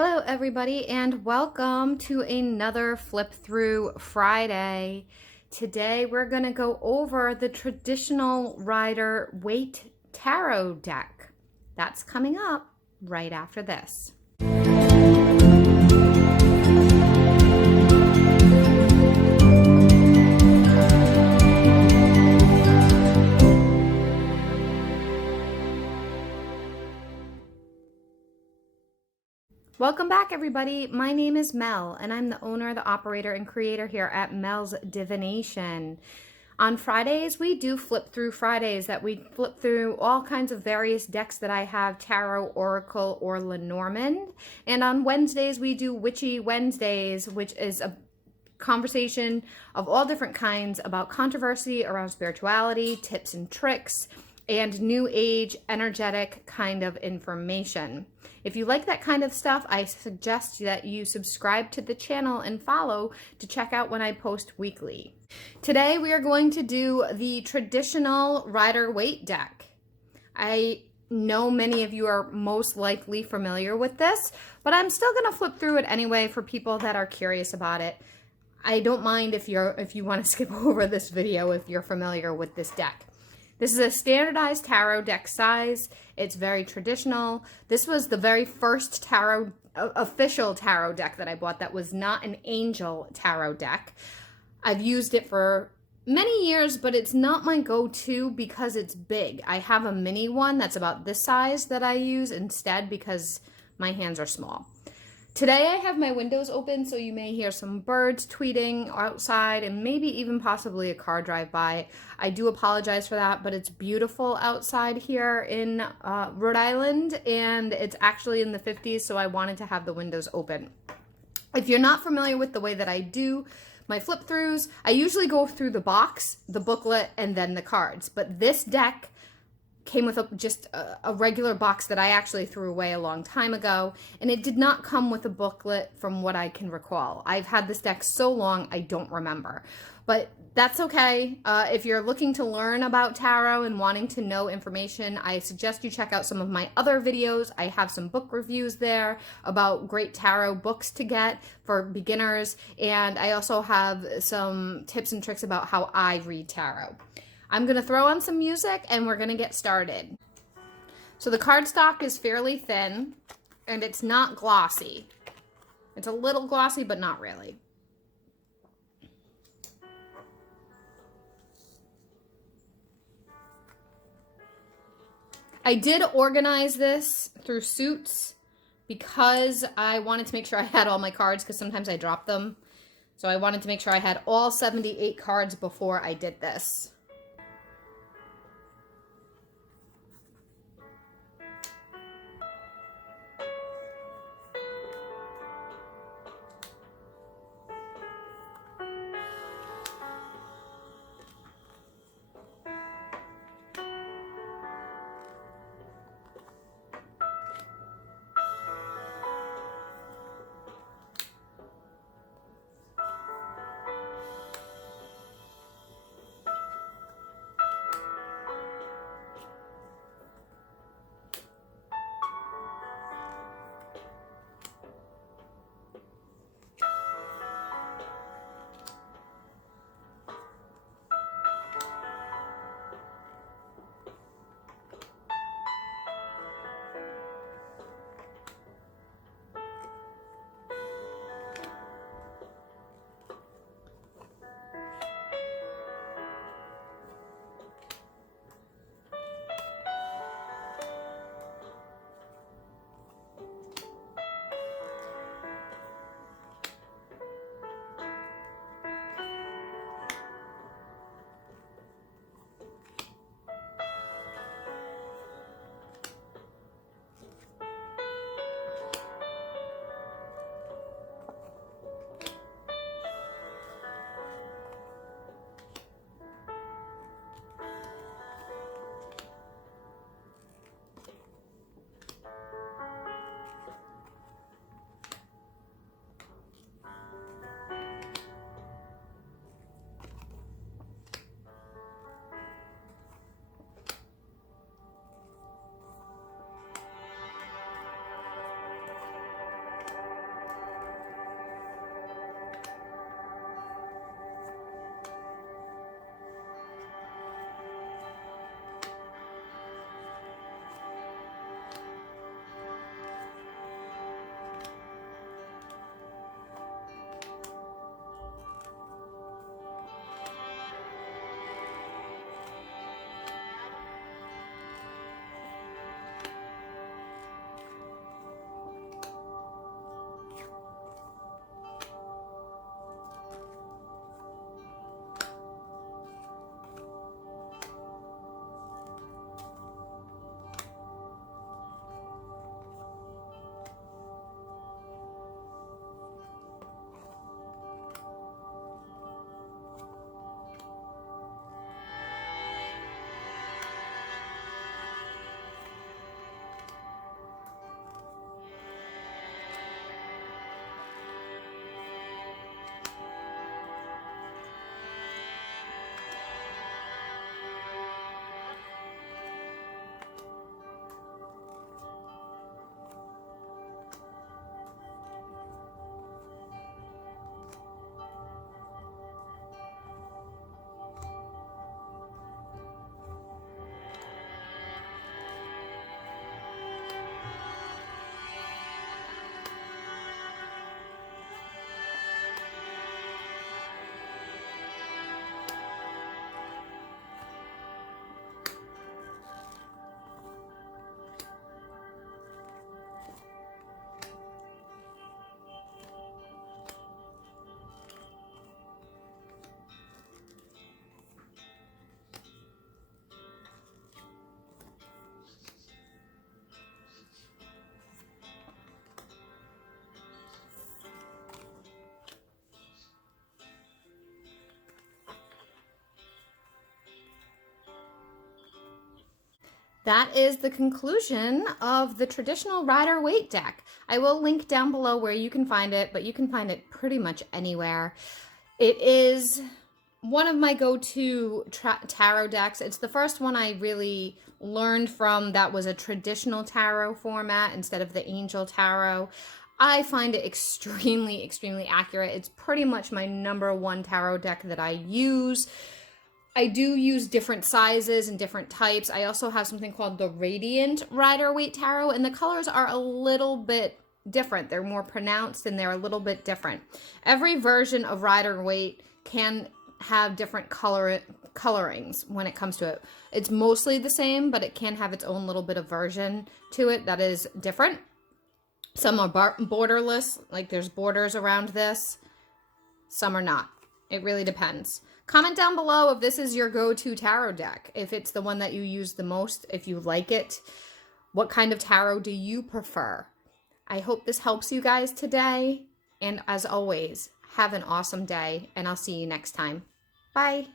Hello everybody and welcome to another Flip Through Friday. Today we're going to go over the traditional Rider-Waite tarot deck. That's coming up right after this. Welcome back everybody. My name is Mel and I'm the owner, the operator, and creator here at Mel's Divination. On Fridays, we do Flip Through Fridays that we flip through all kinds of various decks that I have, Tarot, Oracle, or Lenormand. And on Wednesdays, we do Witchy Wednesdays, which is a conversation of all different kinds about controversy around spirituality, tips and tricks, and new age energetic kind of information. If you like that kind of stuff, I suggest that you subscribe to the channel and follow to check out when I post weekly. Today we are going to do the traditional Rider-Waite deck. I know many of you are most likely familiar with this, but I'm still going to flip through it anyway for people that are curious about it. I don't mind if you want to skip over this video if you're familiar with this deck. This is a standardized tarot deck size. It's very traditional. This was the very first official tarot deck that I bought that was not an angel tarot deck. I've used it for many years, but it's not my go-to because it's big. I have a mini one that's about this size that I use instead because my hands are small. Today I have my windows open, so you may hear some birds tweeting outside and maybe even possibly a car drive by. I do apologize for that, but it's beautiful outside here in Rhode Island, and it's actually in the 50s, so I wanted to have the windows open. If you're not familiar with the way that I do my flip throughs, I usually go through the box, the booklet, and then the cards. But this deck came with just a regular box that I actually threw away a long time ago, and it did not come with a booklet from what I can recall. I've had this deck so long I don't remember, but that's okay. If you're looking to learn about tarot and wanting to know information, I suggest you check out some of my other videos. I have some book reviews there about great tarot books to get for beginners, and I also have some tips and tricks about how I read tarot. I'm going to throw on some music and we're going to get started. So the cardstock is fairly thin and it's not glossy. It's a little glossy, but not really. I did organize this through suits because I wanted to make sure I had all my cards because sometimes I drop them. So I wanted to make sure I had all 78 cards before I did this. that is the conclusion of the traditional Rider-Waite deck. I will link down below where you can find it, but you can find it pretty much anywhere. It is one of my go-to tarot decks. It's the first one I really learned from that was a traditional tarot format instead of the angel tarot. I find it extremely, extremely accurate. It's pretty much my #1 tarot deck that I use. I do use different sizes and different types. I also have something called the Radiant Rider-Waite Tarot, and the colors are a little bit different. They're more pronounced and they're a little bit different. Every version of Rider-Waite can have different colorings when it comes to it. It's mostly the same, but it can have its own little bit of version to it that is different. Some are borderless, like there's borders around this. Some are not. It really depends. Comment down below if this is your go-to tarot deck, if it's the one that you use the most, if you like it. What kind of tarot do you prefer? I hope this helps you guys today. And as always, have an awesome day, and I'll see you next time. Bye.